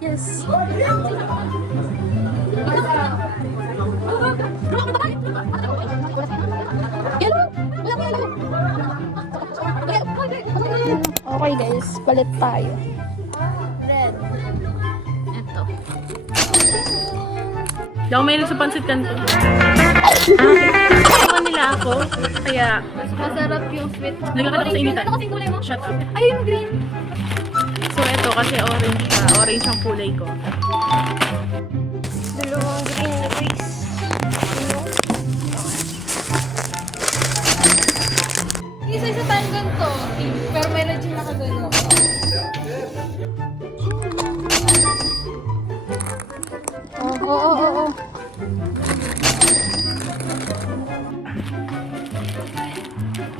Yes. Okay guys, palit tayo. Red. Ito. Hindi ako mahilig sa pansit kanto. Nila ako, kaya Masarap yung sweet. nagkakala ko sa initan. Ano kasing kulay mo? Shut up. Ay, yung green. So ito kasi orange siya. Orange ang kulay ko. Dalawang green na guys. Isa-isa tayong ganito. Pero may legit na kagano. Oo.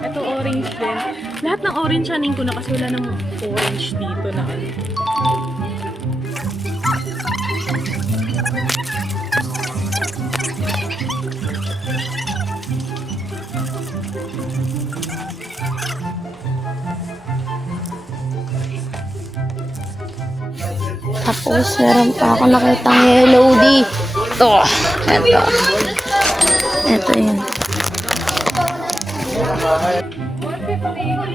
Ito orange din. Lahat ng orange anin ko na kasi wala ng orange dito na ano. Tapos, meron pa ako nakitang yellow dito. Ito. Ito yun.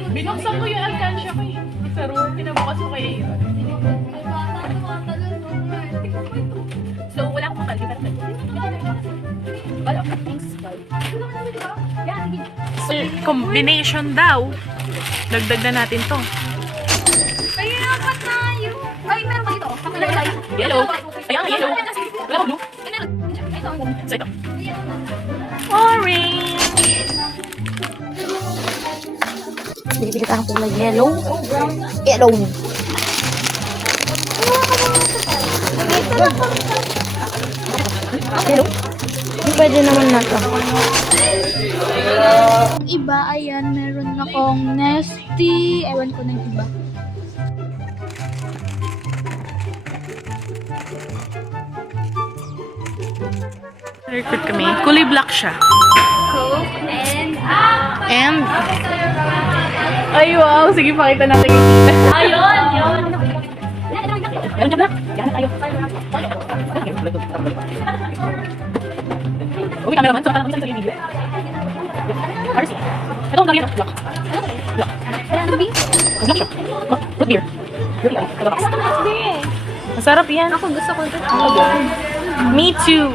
Binuksan ko yung alkansya ko eh. Pero pinabukas ko kay Aaron. So wala akong kaldi pero wala akong things. So combination daw. Dagdag na natin to. Ay, apat tayo. Ay, meron pa dito. Yellow. Ayan, yellow. Wala ko blue. So ito. Orange. Bili-bili tayo kulay yellow. Yellow. Yellow? Pwede naman na to. Iba, ayan, meron akong Nesty. Ewan ko ng iba. Record kami. Kulay black siya. Coke And ay wow, sige pakita natin yung kita. ayun, yun. Meron siya black. Yan tayo. Uy, cameraman. So, parang minsan sa yung video. RC. Ito ang lagyan. Black. Black. Black siya. Root beer. Root beer. Masarap yan. Ako gusto ko ito. Me too.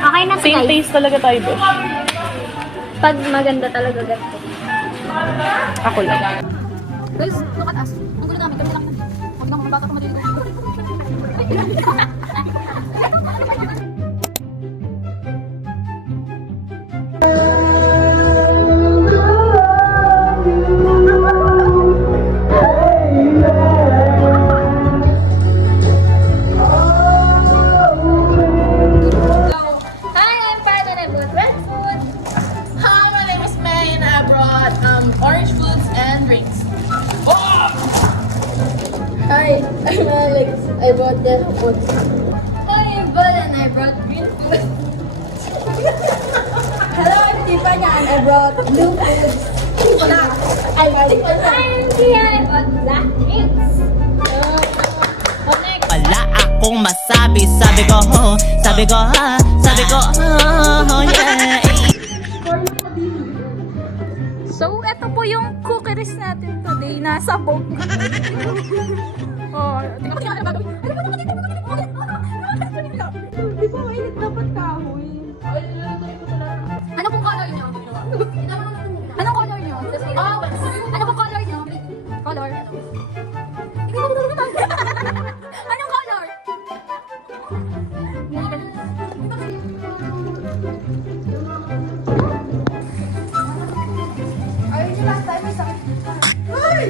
Okay na Same taste talaga tayo, Besh. Pag maganda talaga ganito. Ako lang. Guys, look at us. Ang gulo namin. Kami lang. Huwag na mga bata pa madilig. Hi, I'm Pat and I brought red food. Hi, my name is May and I brought orange foods and drinks. Hi, I'm Alex. I brought the food. Hi, I'm Bud and I brought green food. Hello, I'm Tiffany and I brought blue food. I'm Tia. I brought black drinks. Wala akong masabi, sabi ko, yeah. So, ito po yung cookies natin today. Nasabog. Oh, tingnan mo gagawin. Di ba mainit dapat kahoy? Ano pong color nyo? Anong color nyo? Ano pong color nyo? Color? Anong color? Ayun yung last time may sakit. Ay!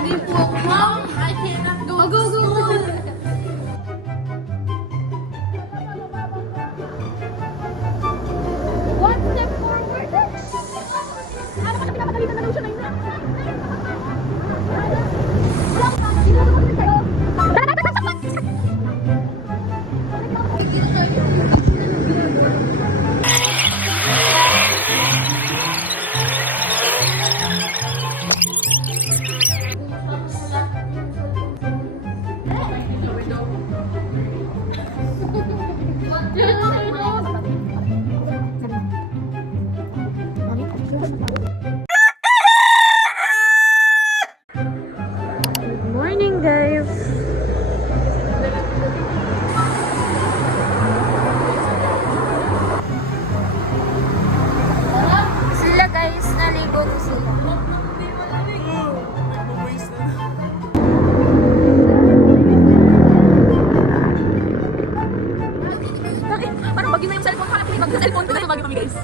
Lagi po. Mom, I cannot go. Go, go, go. One step forward. Ano ka na pinapagalitan na lotion na yun? Morning, guys. Sila guys, naligo ko sila. Parang bagyo na yung cellphone ko. Hanap ko yung cellphone ko. Dahil bagyo kami, guys.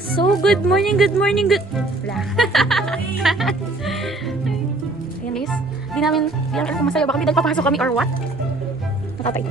So, good morning, good morning, good... Wala. Ayan, guys. Di namin alam kung masaya ba kami dahil papasok kami or what. Nakatay.